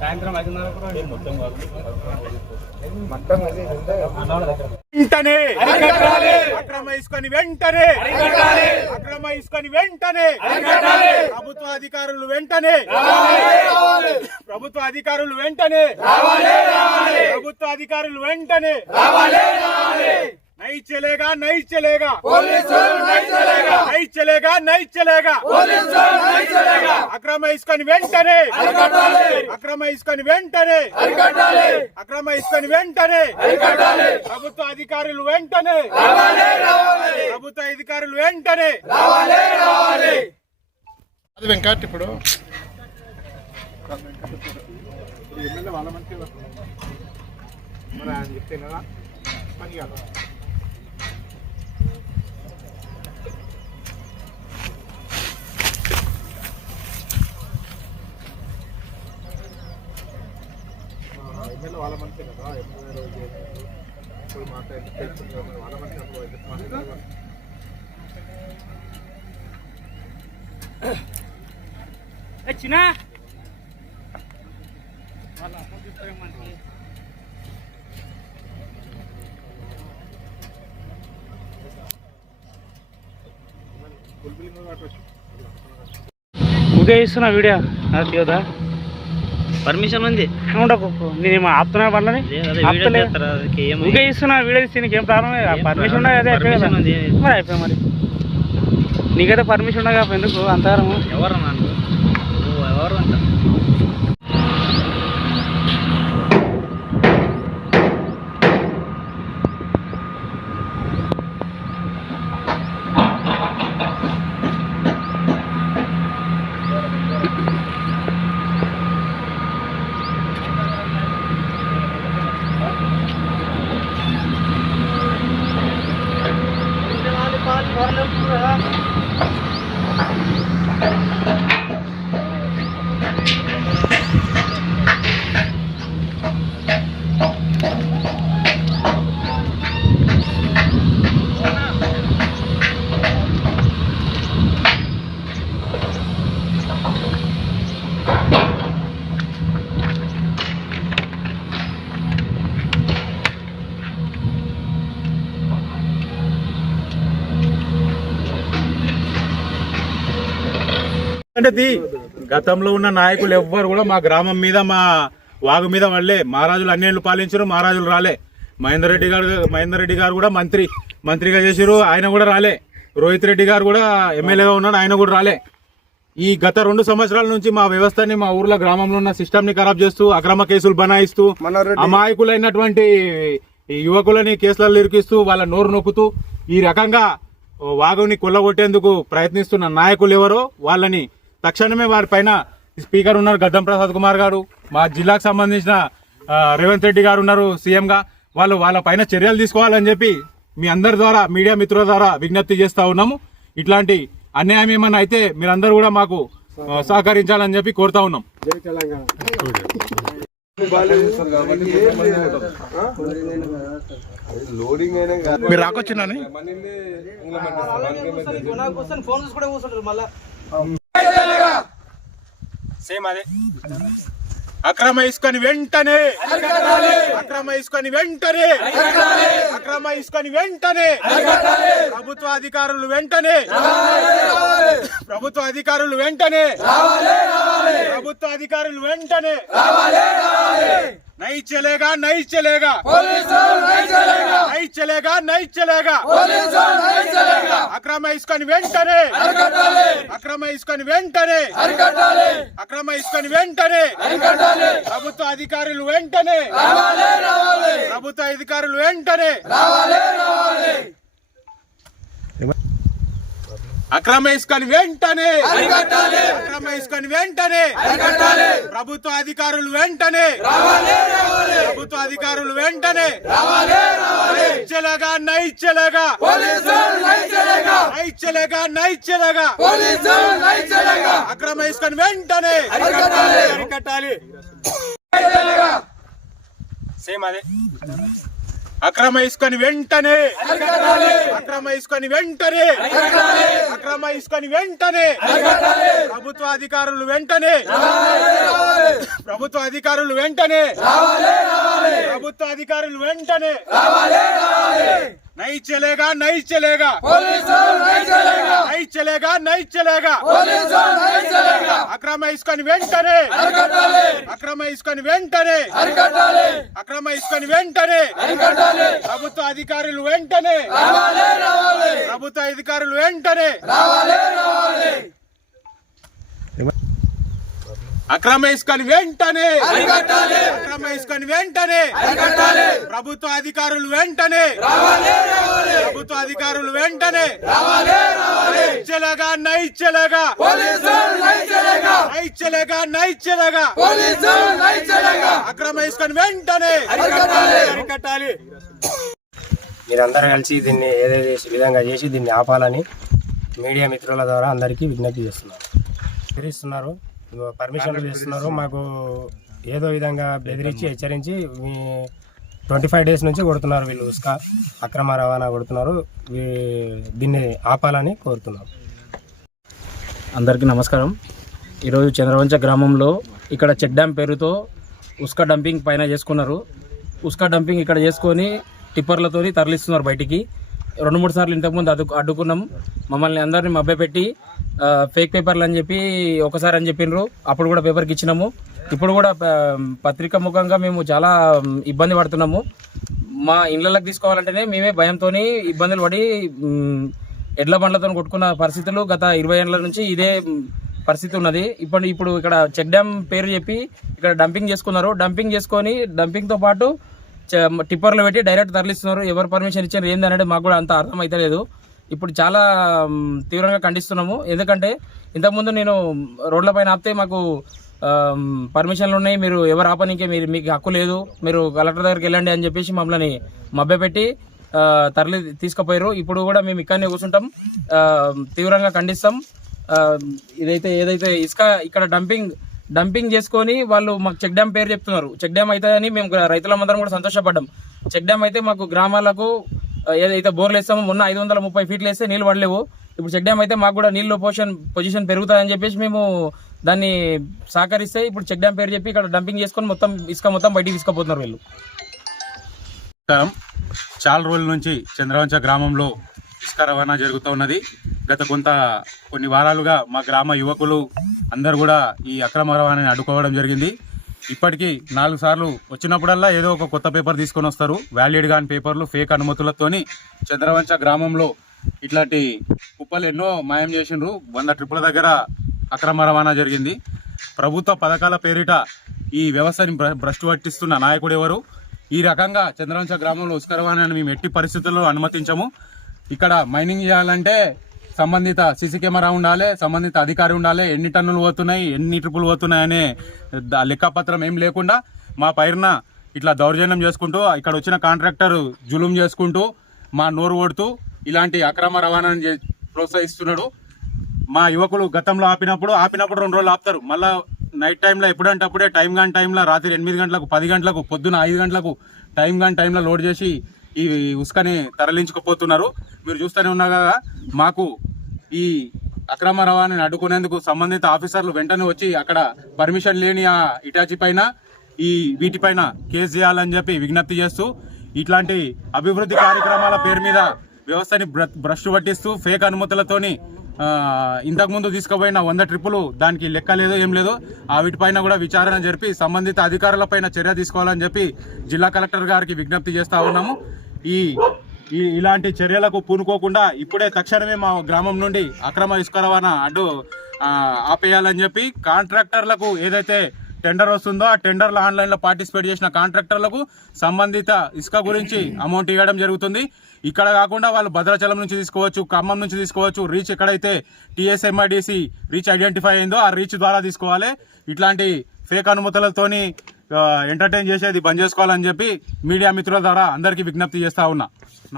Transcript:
సాయంత్రం 5:30 మొత్తం వెంటనే అక్రమ ఇసుకని వెంటనే అక్రమ ఇసుకని వెంటనే ప్రభుత్వ అధికారులు వెంటనే ప్రభుత్వ అధికారులు వెంటనే ప్రభుత్వ అధికారులు వెంటనే नहीं चलेगा नहीं चलेगा नहीं चलेगा नहीं चलेगा అక్రమ ఇసుకని వెంటనే అక్రమ ఇసుకని వెంటనే అక్రమ ఇసుకని వెంటనే ప్రభుత్వ అధికారులు వెంటనే ప్రభుత్వ అధికారులు వెంటనే అది వెంకట్ ఇప్పుడు ఎమ్మెల్యే వాళ్ళ మంచి మరి ఆయన చెప్తే కదా పని కాదు. ఎమ్మెల్యే వాళ్ళ మంచి కదా ఎమ్మెల్యే ఇప్పుడు మాట్లాడి వాళ్ళ మంచి చిన్న ఉదయం ఇస్తున్నా వీడియో యోదా పర్మిషన్ ఉంది ఉండకు నేను ఆపుతున్నా బండ్లని ఉదయం ఇస్తున్నా వీడియో తీసి నీకేం ప్రాబ్లం పర్మిషన్ ఉండదు అదే అయిపోయి కదా మరి అయిపోయి మరి నీకైతే పర్మిషన్ ఉండదు కాబట్టి ఎందుకు అంతగారం ఎవరు ఎవరు అంట అంటే గతంలో ఉన్న నాయకులు ఎవ్వరు కూడా మా గ్రామం మీద మా వాగు మీద వాళ్ళే మహారాజులు అన్నేళ్ళు పాలించారు, మహారాజులు రాలే. మహేందర్ రెడ్డి గారు కూడా మంత్రిగా చేశారు, ఆయన కూడా రాలే. రోహిత్ రెడ్డి గారు కూడా ఎమ్మెల్యేగా ఉన్నాడు, ఆయన కూడా రాలే. ఈ గత 2 సంవత్సరాల నుంచి మా వ్యవస్థని మా ఊర్లో గ్రామంలో ఉన్న సిస్టమ్ ని ఖరాబ్ చేస్తూ అక్రమ కేసులు బనాయిస్తూ అమాయకులైనటువంటి యువకులని కేసులలో ఇరికిస్తూ వాళ్ళ నోరు నొక్కుతూ ఈ రకంగా వాగుని కొల్లగొట్టేందుకు ప్రయత్నిస్తున్న నాయకులు ఎవరో వాళ్ళని తక్షణమే వారిపైన స్పీకర్ ఉన్నారు గద్దం ప్రసాద్ కుమార్ గారు, మా జిల్లాకు సంబంధించిన రేవంత్ రెడ్డి గారు ఉన్నారు సీఎంగా, వాళ్ళ పైన చర్యలు తీసుకోవాలని చెప్పి మీ అందరి ద్వారా మీడియా మిత్రుల ద్వారా విజ్ఞప్తి చేస్తా ఉన్నాము. ఇట్లాంటి అన్యాయం ఏమన్నా అయితే మీరందరూ కూడా మాకు సహకరించాలని చెప్పి కోరుతా ఉన్నాం. మీరు రాకొచ్చినా సేమ్ అదే అక్రమ ఇసుకని వెంటనే అక్రమ ఇసుకని వెంటనే అక్రమ ఇసుకని వెంటనే ప్రభుత్వ అధికారులు వెంటనే ప్రభుత్వ అధికారులు వెంటనే ప్రభుత్వ అధికారులు వెంటనే नहीं चलेगा नहीं चलेगा नहीं चलेगा नहीं चलेगा అక్రమ ఇసుకని వెంటనే అక్రమ ఇసుకని వెంటనే అక్రమ ఇసుకని వెంటనే ప్రభుత్వ అధికారులు వెంటనే ప్రభుత్వ అధికారులు వెంటనే అక్రమ ఇసుకని వెంటనే అక్రమ ఇసుకని వెంటనే ప్రభుత్వ అధికారులు వెంటనే ప్రభుత్వ అధికారులు వెంటనే చలేగా నై చలేగా నై చలేగా నై చలేగా అక్రమ ఇసుకని వెంటనే అరికట్టాలి సేమ్ అదే. అక్రమ ఇసుకని వెంటనే అక్రమ ఇసుకని వెంటనే అక్రమ ఇసుకని వెంటనే ప్రభుత్వ అధికారులు వెంటనే ప్రభుత్వ అధికారులు వెంటనే ప్రభుత్వ అధికారులు వెంటనే नहीं चलेगा नहीं चलेगा नहीं चलेगा नहीं चलेगा అక్రమ ఇసుకని వెంటనే అక్రమ ఇసుకని వెంటనే అక్రమ ఇసుకని వెంటనే ప్రభుత్వ అధికారులు వెంటనే ప్రభుత్వ అధికారులు వెంటనే అక్రమ ఇసుకని వెంటనే అక్రమ ఇసుకని వెంటనే ప్రభుత్వ అధికారులు వెంటనే ప్రభుత్వ అధికారులు వెంటనే नहीं चलेगा नहीं चलेगा नहीं चलेगा नहीं चलेगा అక్రమ ఇసుకని వెంటనే అరికట్టాలి. మీరందరూ కలిసి దీన్ని ఏదైతే విధంగా చేసి దీన్ని ఆపాలని మీడియా మిత్రుల ద్వారా అందరికీ విజ్ఞప్తి చేస్తున్నారు. బెదిరిస్తున్నారు, పర్మిషన్లు చేస్తున్నారు. మాకు ఏదో విధంగా బెదిరించి హెచ్చరించి 25 days నుంచి కొడుతున్నారు వీళ్ళు. ఇసుక అక్రమ రవాణా కొడుతున్నారు. దీన్ని ఆపాలని కోరుతున్నారు. అందరికీ నమస్కారం. ఈరోజు చంద్రవంచ గ్రామంలో ఇక్కడ చెక్ డ్యామ్ పేరుతో ఉస్కా డంపింగ్ పైన చేసుకున్నారు. ఉస్కా డంపింగ్ ఇక్కడ చేసుకొని టిప్పర్లతో తరలిస్తున్నారు బయటికి. 2-3 సార్లు ఇంతకుముందు అడ్డుకున్నాం. మమ్మల్ని అందరినీ మభ్యపెట్టి ఫేక్ పేపర్లు అని చెప్పి ఒకసారి అని చెప్పిండ్రు. అప్పుడు కూడా పేపర్కి ఇచ్చినాము. ఇప్పుడు కూడా పత్రిక ముఖంగా మేము చాలా ఇబ్బంది పడుతున్నాము. మా ఇళ్ళకి తీసుకోవాలంటేనే మేమే భయంతో ఇబ్బందులు పడి ఎడ్ల బండ్లతో కొట్టుకున్న పరిస్థితులు గత 20 ఏళ్ల నుంచి ఇదే పరిస్థితి ఉన్నది. ఇప్పుడు ఇక్కడ చెక్ డ్యామ్ పేరు చెప్పి ఇక్కడ డంపింగ్ చేసుకున్నారు. డంపింగ్ చేసుకొని డంపింగ్తో పాటు టిప్పర్లు పెట్టి డైరెక్ట్ తరలిస్తున్నారు. ఎవరు పర్మిషన్ ఇచ్చారు ఏంది అనేది మాకు కూడా అంత అర్థం అయితే లేదు. ఇప్పుడు చాలా తీవ్రంగా ఖండిస్తున్నాము. ఎందుకంటే ఇంతకుముందు నేను రోడ్ల పైన ఆపితే మాకు పర్మిషన్లు ఉన్నాయి, మీరు ఎవరు ఆపనికే మీకు హక్కు లేదు, మీరు కలెక్టర్ దగ్గరికి వెళ్ళండి అని చెప్పేసి మమ్మల్ని మభ్యపెట్టి తరలి తీసుకుపోయారు. ఇప్పుడు కూడా మేము ఇక్కడనే కూర్చుంటాం, తీవ్రంగా ఖండిస్తాం. ఏదైతే ఇసుక ఇక్కడ డంపింగ్ చేసుకొని వాళ్ళు మాకు చెక్ డ్యామ్ పేరు చెప్తున్నారు. చెక్ డ్యామ్ అవుతుందని మేము రైతులందరం కూడా సంతోషపడ్డాం. చెక్ డ్యామ్ అయితే మాకు గ్రామాలకు ఏదైతే బోర్లు వేస్తామో మొన్న 530 ఫీట్లు వేస్తే నీళ్ళు పడలేవు. ఇప్పుడు చెక్ డ్యామ్ అయితే మాకు కూడా నీళ్ళు పొజిషన్ పెరుగుతుందని చెప్పేసి మేము దాన్ని సహకరిస్తే ఇప్పుడు చెక్ డ్యామ్ పేరు చెప్పి ఇక్కడ డంపింగ్ చేసుకొని మొత్తం ఇసుక బయటికి తీసుకుపోతున్నారు వీళ్ళు. చాలా రోజుల నుంచి చంద్రవంచ గ్రామంలో ఇసుక రవాణా జరుగుతూ ఉన్నది. గత కొన్ని వారాలుగా మా గ్రామ యువకులు అందరు కూడా ఈ అక్రమ రవాణాని అడ్డుకోవడం జరిగింది. ఇప్పటికీ 4 సార్లు వచ్చినప్పుడల్లా ఏదో ఒక కొత్త పేపర్ తీసుకొని వస్తారు. వ్యాలిడ్ కాని పేపర్లు, ఫేక్ అనుమతులతోని చంద్రవంచ గ్రామంలో ఇట్లాంటి కుప్పలు ఎన్నో మాయం చేసిండ్రు. 100 ట్రిప్పుల దగ్గర అక్రమ రవాణా జరిగింది. ప్రభుత్వ పథకాల పేరిట ఈ వ్యవస్థని భ్రష్టు పట్టిస్తున్న నాయకుడు ఎవరు? ఈ రకంగా చంద్రవంచ గ్రామంలో ఇసుక రవాణాని మేము ఎట్టి పరిస్థితుల్లో అనుమతించము. ఇక్కడ మైనింగ్ చేయాలంటే సంబంధిత సీసీ కెమెరా ఉండాలి, సంబంధిత అధికారి ఉండాలి. ఎన్ని టన్నులు పోతున్నాయి, ఎన్ని ట్రిప్పులు పోతున్నాయి అనే లెక్కపత్రం ఏం లేకుండా మా పైన ఇట్లా దౌర్జన్యం చేసుకుంటూ ఇక్కడ వచ్చిన కాంట్రాక్టర్ జులుం చేసుకుంటూ మా నోరు ఓడుతూ ఇలాంటి అక్రమ రవాణాని ప్రోత్సహిస్తున్నాడు. మా యువకులు గతంలో ఆపినప్పుడు 2 రోజులు ఆపుతారు. మళ్ళీ నైట్ టైంలో ఎప్పుడంటే అప్పుడే టైం కాని టైంలో రాత్రి 8 గంటలకు, 10 గంటలకు, పొద్దున 5 గంటలకు టైం కాని టైంలో లోడ్ చేసి ఈ ఉసుకని తరలించుకుపోతున్నారు. మీరు చూస్తూనే ఉన్నారు కదా. మాకు ఈ అక్రమ రవాణాని అడ్డుకునేందుకు సంబంధిత ఆఫీసర్లు వెంటనే వచ్చి అక్కడ పర్మిషన్ లేని ఆ ఇటాచి పైన వీటిపైన కేసు చేయాలని చెప్పి విజ్ఞప్తి చేస్తూ ఇట్లాంటి అభివృద్ధి కార్యక్రమాల పేరు మీద వ్యవస్థని భ్రష్టు పట్టిస్తూ ఫేక్ అనుమతులతోని ఇంతకుముందు తీసుకుపోయిన 100 ట్రిప్పులు దానికి లెక్క లేదో ఏం లేదో వీటిపైన కూడా విచారణ జరిపి సంబంధిత అధికారులపైన చర్య తీసుకోవాలని చెప్పి జిల్లా కలెక్టర్ గారికి విజ్ఞప్తి చేస్తూ ఉన్నాము. ఇలాంటి చర్యలకు పూనుకోకుండా ఇప్పుడే తక్షణమే మా గ్రామం నుండి అక్రమ ఇసుక రవాణా ఆపేయాలని చెప్పి కాంట్రాక్టర్లకు ఏదైతే టెండర్ వస్తుందో ఆ టెండర్లో ఆన్లైన్లో పార్టిసిపేట్ చేసిన కాంట్రాక్టర్లకు సంబంధిత ఇసుక గురించి అమౌంట్ ఇవ్వడం జరుగుతుంది. ఇక్కడ కాకుండా వాళ్ళు భద్రాచలం నుంచి తీసుకోవచ్చు, ఖమ్మం నుంచి తీసుకోవచ్చు. రీచ్ ఎక్కడైతే TSMIDC రీచ్ ఐడెంటిఫై అయిందో ఆ రీచ్ ద్వారా తీసుకోవాలి. ఇట్లాంటి ఫేక్ అనుమతులతోని ఎంటర్టైన్ చేసేది బంద్ చేసుకోవాలని చెప్పి మీడియా మిత్రుల ద్వారా అందరికీ విజ్ఞప్తి చేస్తా ఉన్నా.